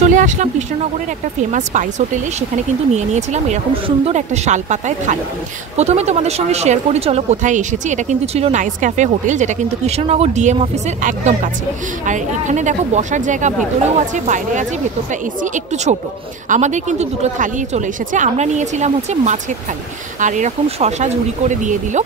চলে আসলাম কৃষ্ণনগরের একটা ফেমাস স্পাইস হোটেলে। সেখানে কিন্তু নিয়েছিলাম এরকম সুন্দর একটা শালপাতায় থালি। প্রথমে তোমাদের সঙ্গে শেয়ার করি চলো কোথায় এসেছি। এটা কিন্তু ছিল নাইস ক্যাফে হোটেল, যেটা কিন্তু কৃষ্ণনগর ডিএম অফিসের একদম কাছে। আর এখানে দেখো বসার জায়গা ভেতরেও আছে, বাইরে আছে, ভেতরটা এসি একটু ছোট। আমাদের কিন্তু দুটো থালি চলে এসেছে। আমরা নিয়েছিলাম হচ্ছে মাছের থালি, আর এরকম শশা ঝুড়ি করে দিয়ে দিল।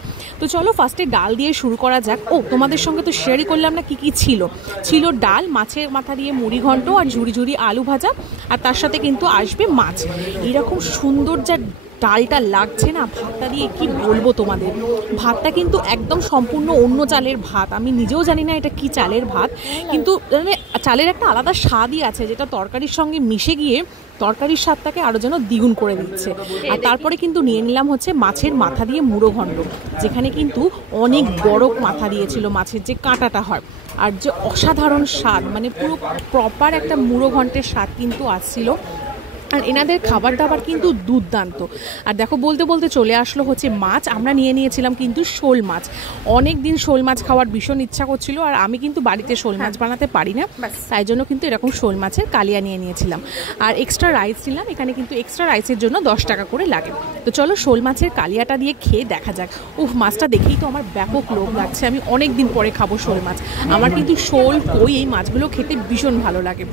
তো চলো ফার্স্টে ডাল দিয়ে শুরু করা যাক। ও তোমাদের সঙ্গে তো শেয়ারই করলাম না কি কি ছিল। ছিল ডাল, মাছের মাথা দিয়ে মুড়ি ঘন্ট, আর ঝুড়ি ঝুড়ি আলু ভাজা, আর তার সাথে কিন্তু আসবে মাছ। এরকম সুন্দর যা ডালটা লাগছে না ভাতটা দিয়ে, কি বলবো তোমাদের। ভাতটা কিন্তু একদম সম্পূর্ণ অন্য চালের ভাত। আমি নিজেও জানি না এটা কি চালের ভাত, কিন্তু মানে চালের একটা আলাদা স্বাদই আছে, যেটা তরকারির সঙ্গে মিশে গিয়ে তরকারির স্বাদটাকে আরও যেন দ্বিগুণ করে দিচ্ছে। আর তারপরে কিন্তু নিয়ে নিলাম হচ্ছে মাছের মাথা দিয়ে মুড়ো ঘন্ট, যেখানে কিন্তু অনেক বড় মাথা দিয়েছিল, মাছের যে কাঁটাটা হয়, আর যে অসাধারণ স্বাদ, মানে পুরো প্রপার একটা মুড়ো ঘন্টের স্বাদ কিন্তু আসছিল। আর এনাদের খাবার দাবার কিন্তু দুর্দান্ত। আর দেখো বলতে বলতে চলে আসলো হচ্ছে মাছ। আমরা নিয়েছিলাম কিন্তু শোল মাছ। অনেক দিন শোল মাছ খাওয়ার ভীষণ ইচ্ছা করছিল, আর আমি কিন্তু বাড়িতে শোল মাছ বানাতে পারি না, তাই জন্য কিন্তু এরকম শোল মাছের কালিয়া নিয়েছিলাম। আর এক্সট্রা রাইস নিলাম। এখানে কিন্তু এক্সট্রা রাইসের জন্য 10 টাকা করে লাগে। তো চলো শোল মাছের কালিয়াটা দিয়ে খেয়ে দেখা যাক। মাছটা দেখেই তো আমার ব্যাপক লোভ লাগছে। আমি অনেক দিন পরে খাবো শোল মাছ। আমার কিন্তু শোল, কই এই মাছগুলো খেতে ভীষণ ভালো লাগে।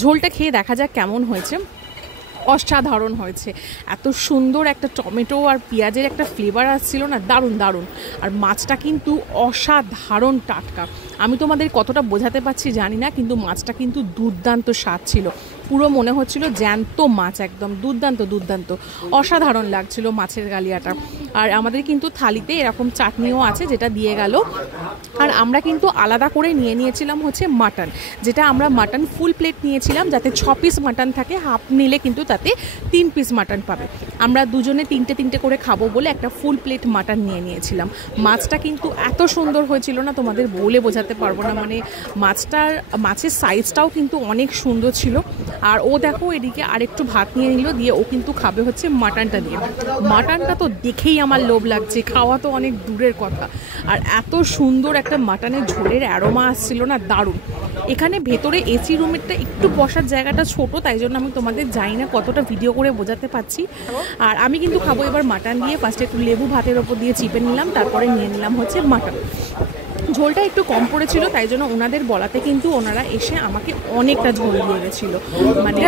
ঝোলটা খেয়ে দেখা যাক কেমন হয়েছে। অসাধারণ হয়েছে। এত সুন্দর একটা টমেটো আর পেঁয়াজের একটা ফ্লেভার আসছিল না, দারুণ দারুণ। আর মাছটা কিন্তু অসাধারণ টাটকা। আমি তোমাদের কতটা বোঝাতে পারছি জানি না, কিন্তু মাছটা কিন্তু দুর্দান্ত স্বাদ ছিল। পুরো মনে হচ্ছিল জ্যান্ত মাছ, একদম দুর্দান্ত দুর্দান্ত, অসাধারণ লাগছিল মাছের কালিয়াটা। আর আমাদের কিন্তু থালিতে এরকম চাটনিও আছে, যেটা দিয়ে গেল। আর আমরা কিন্তু আলাদা করে নিয়েছিলাম হচ্ছে মাটন, যেটা আমরা মাটন ফুল প্লেট নিয়েছিলাম, যাতে 6 পিস মাটন থাকে। হাফ নিলে কিন্তু তাতে 3 পিস মাটন পাবে। আমরা দুজনে তিনটে করে খাবো বলে একটা ফুল প্লেট মাটন নিয়েছিলাম। মাছটা কিন্তু এত সুন্দর হয়েছিল না, তোমাদের বলে বোঝাতে পারবো না। মানে মাছের সাইজটাও কিন্তু অনেক সুন্দর ছিল। আর ও দেখো এদিকে আরেকটু ভাত নিয়ে নিল, দিয়ে ও কিন্তু খাবে হচ্ছে মাটনটা দিয়ে। মাটনটা তো দেখেই আমার লোভ লাগছে, খাওয়া তো অনেক দূরের কথা। আর এত সুন্দর একটা মাটনের ঝোলের অ্যারোমা আসছিল না, দারুণ। এখানে ভেতরে এসি রুমেরটা একটু বসার জায়গাটা ছোট, তাই জন্য আমি তোমাদের জানি না কতটা ভিডিও করে বোঝাতে পারছি। আর আমি কিন্তু খাবো এবার মাটন দিয়ে। ফার্স্টে একটু লেবু ভাতের ওপর দিয়ে চিপে নিলাম, তারপরে নিয়ে নিলাম হচ্ছে মাটন। ঝোলটা একটু কম পড়েছিল, তাই জন্য ওনাদের বলাতে কিন্তু ওনারা এসে আমাকে অনেকটা ঝোল দিয়ে গেছিলো। মানে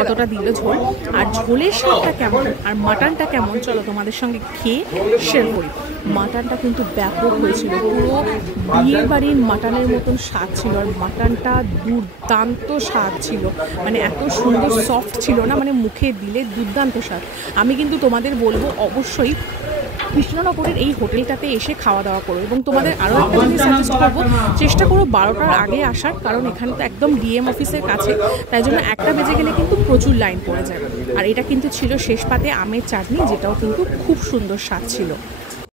কতটা দিল ঝোল, আর ঝোলের স্বাদটা কেমন আর মাটনটা কেমন চলো তোমাদের সঙ্গে খেয়ে শেয়ার করি। মাটনটা কিন্তু ব্যাপক হয়েছিল, পুরো বিয়ে বাড়ির মাটনের মতন স্বাদ ছিল। আর মাটনটা দুর্দান্ত স্বাদ ছিল, মানে এত সুন্দর সফট ছিল না, মানে মুখে দিলে দুর্দান্ত স্বাদ। আমি কিন্তু তোমাদের বলবো অবশ্যই কৃষ্ণনগরের এই হোটেলটাতে এসে খাওয়া দাওয়া করো। এবং তোমাদের আরও একটা জিনিস সাজেস্ট করবো, চেষ্টা করো 12টার আগে আসার, কারণ এখানে তো একদম ডিএম অফিসের কাছে, তাই জন্য 1টা বেজে গেলে কিন্তু প্রচুর লাইন পড়ে যাবে। আর এটা কিন্তু ছিল শেষ পাতে আমের চাটনি, যেটাও কিন্তু খুব সুন্দর স্বাদ ছিল।